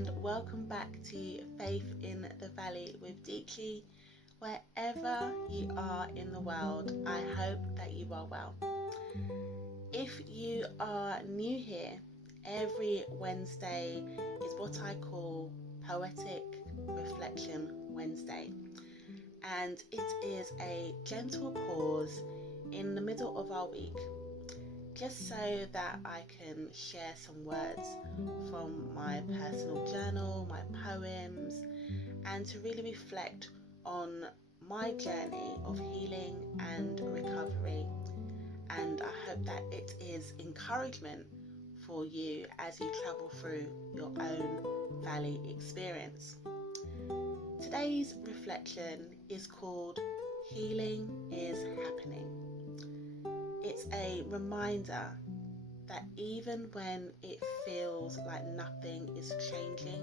and welcome back to Faith in the Valley with Deechi. Wherever you are in the world, I hope that you are well. If you are new here, every Wednesday is what I call Poetic Reflection Wednesday, and it is a gentle pause in the middle of our week, just so that I can share some words from my personal journal, my poems, and to really reflect on my journey of healing and recovery. And I hope that it is encouragement for you as you travel through your own valley experience. Today's reflection is called Healing is Happening. It's a reminder that even when it feels like nothing is changing,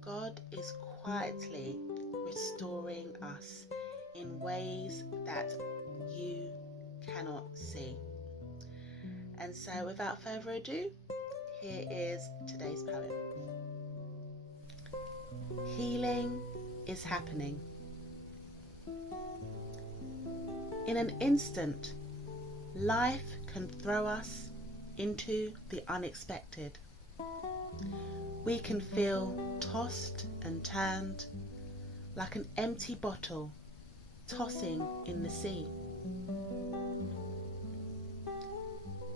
God is quietly restoring us in ways that you cannot see. And so without further ado, here is today's poem. Healing is happening. In an instant, life can throw us into the unexpected. We can feel tossed and turned like an empty bottle tossing in the sea.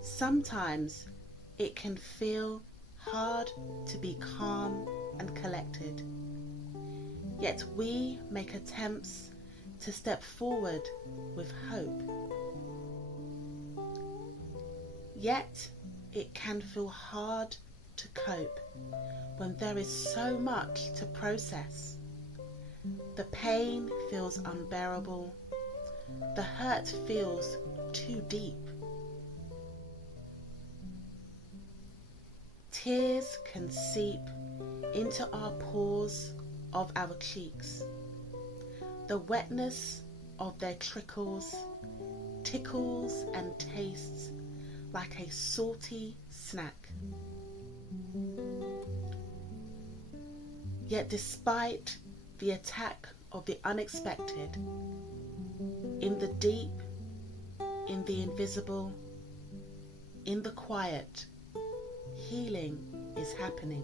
Sometimes it can feel hard to be calm and collected, yet we make attempts to step forward with hope. Yet it can feel hard to cope when there is so much to process. The pain feels unbearable. The hurt feels too deep. Tears can seep into our pores of our cheeks. The wetness of their trickles tickles and tastes like a salty snack. Yet despite the attack of the unexpected, in the deep, in the invisible, in the quiet, healing is happening.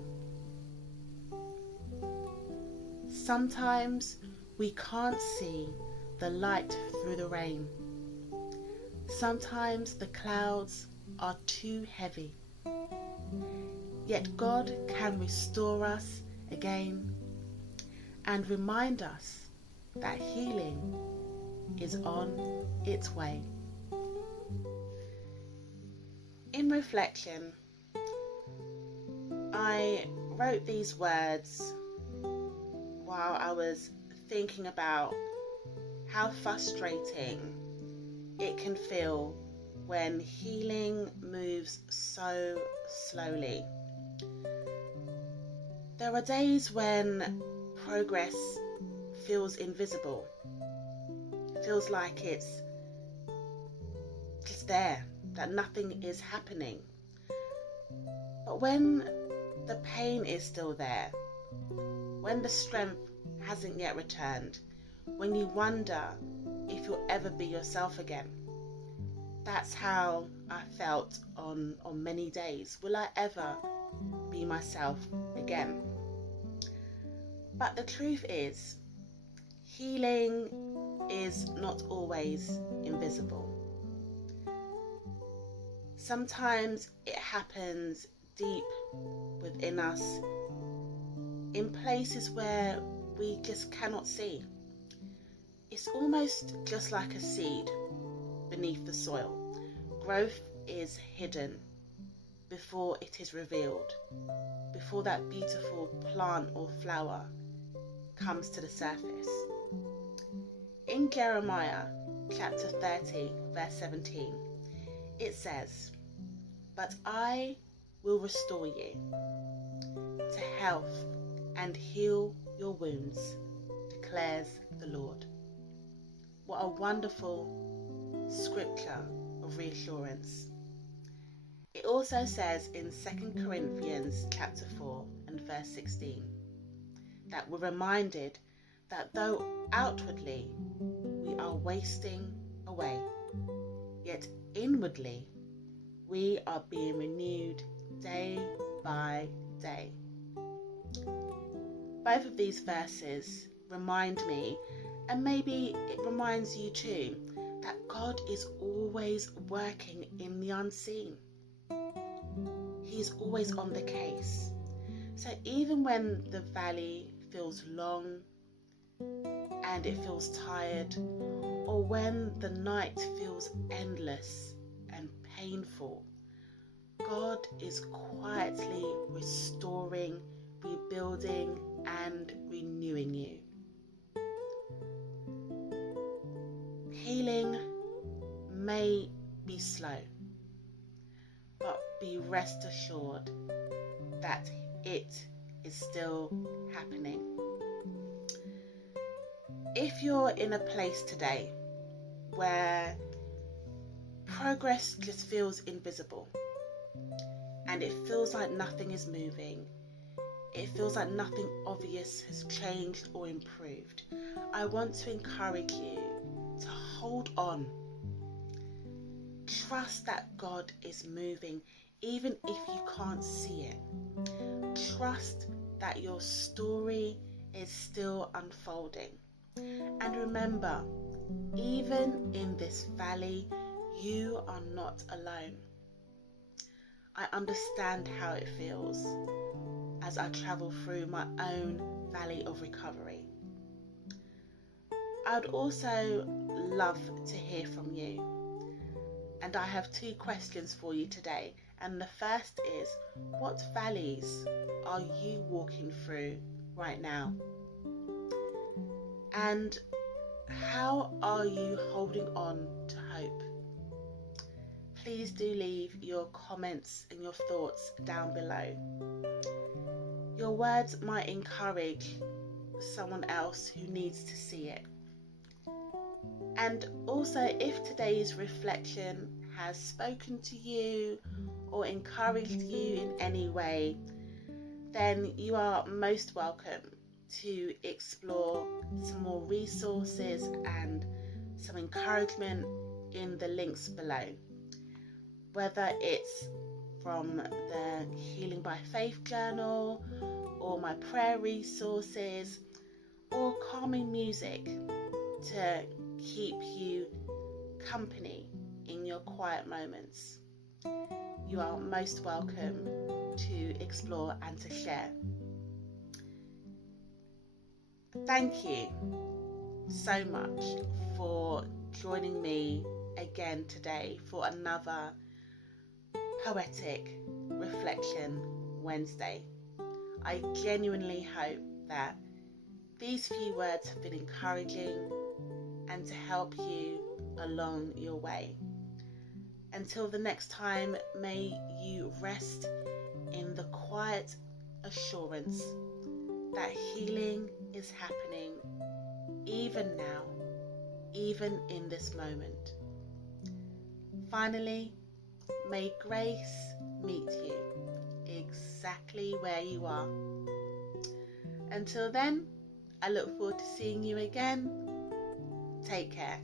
Sometimes we can't see the light through the rain. Sometimes the clouds are too heavy. Yet God can restore us again and remind us that healing is on its way. In reflection, I wrote these words while I was thinking about how frustrating it can feel when healing moves so slowly. There are days when progress feels invisible. It feels like it's just there, that nothing is happening. But when the pain is still there, when the strength hasn't yet returned, when you wonder if you'll ever be yourself again, that's how I felt on many days. Will I ever be myself again? But the truth is, healing is not always invisible. Sometimes it happens deep within us, in places where we just cannot see. It's almost just like a seed beneath the soil. Growth is hidden before it is revealed, before that beautiful plant or flower comes to the surface. In Jeremiah chapter 30 verse 17, it says, "But I will restore you to health and heal your wounds, declares the Lord." What a wonderful scripture of reassurance. It also says in 2 Corinthians chapter 4 and verse 16. That we're reminded that though outwardly we are wasting away, yet inwardly we are being renewed day by day. Both of these verses remind me, and maybe it reminds you too, that God is always working in the unseen. He's always on the case. So even when the valley feels long and it feels tired, or when the night feels endless and painful, God is quietly restoring, rebuilding, and renewing you. Healing may be slow, but be rest assured that it is still happening. If you're in a place today where progress just feels invisible and it feels like nothing is moving, it feels like nothing obvious has changed or improved, I want to encourage you to hold on. Trust that God is moving even if you can't see it. Trust that your story is still unfolding. And remember, even in this valley, you are not alone. I understand how it feels as I travel through my own valley of recovery. I would also love to hear from you. And I have 2 questions for you today. And the first is, what valleys are you walking through right now? And how are you holding on to hope? Please do leave your comments and your thoughts down below. Your words might encourage someone else who needs to see it. And also, if today's reflection has spoken to you or encouraged you in any way, then you are most welcome to explore some more resources and some encouragement in the links below. Whether it's from the Healing by Faith journal, or my prayer resources, or calming music to keep you company in your quiet moments. You are most welcome to explore and to share. Thank you so much for joining me again today for another Poetic Reflection Wednesday. I genuinely hope that these few words have been encouraging and to help you along your way. Until the next time, may you rest in the quiet assurance that healing is happening even now, even in this moment. Finally, may grace meet you exactly where you are. Until then, I look forward to seeing you again. Take care.